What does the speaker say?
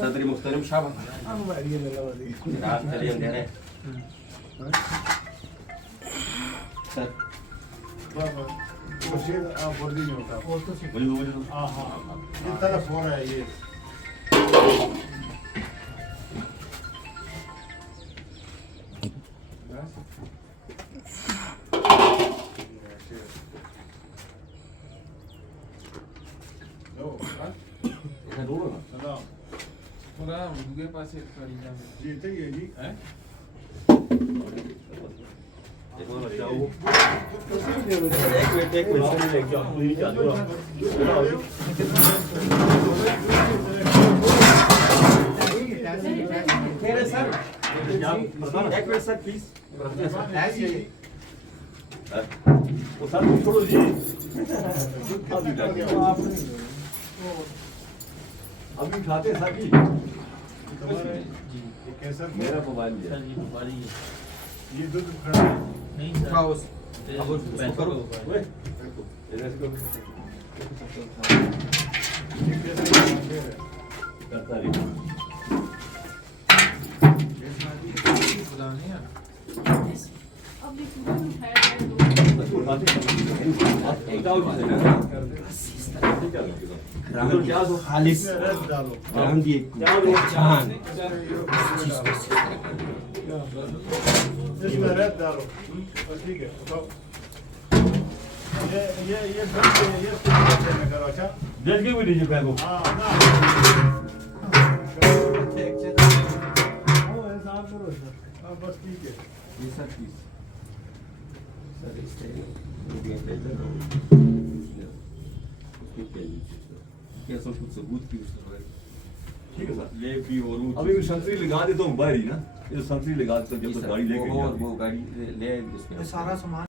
सदरी मुख्तरम शाबाश रात चले अंधेरे सर बशीर आप वर्दी नहीं होता बोलो हाँ हाँ ये तरफ हो रहा है ये पूरा उनके पास एक गाड़ी जा जी ठीक है जी है एक मिनट लेके जाओ पूरी चालू मेरे सर एक मिनट सर प्लीज वो सर छोड़ो जी अभी उठाते सर जी ये कैसा मेरा मोबाइल सर जी हमारी ये दूध खड़ा है नहीं सर अब उसको करो ओए ये कैसा करता रही बुलाने यार अभी पूरा उठाया जाए खालिस रस डालो चांदी चांद इसमें रस डालो बस ठीक है उठाओ ये बंद ये में करो अच्छा जज के भी दीजिए बैग को हाँ ना हाँ बस ठीक है ये सर प्लीज सर इस कैसा कुछ सबूत की उसने ठीक है सर ले भी और अभी मैं संतरी लगा देता हूँ बाहर ही ना ये संतरी लगा देता हूँ जब तक गाड़ी लेके वो गाड़ी ले उसके सारा सामान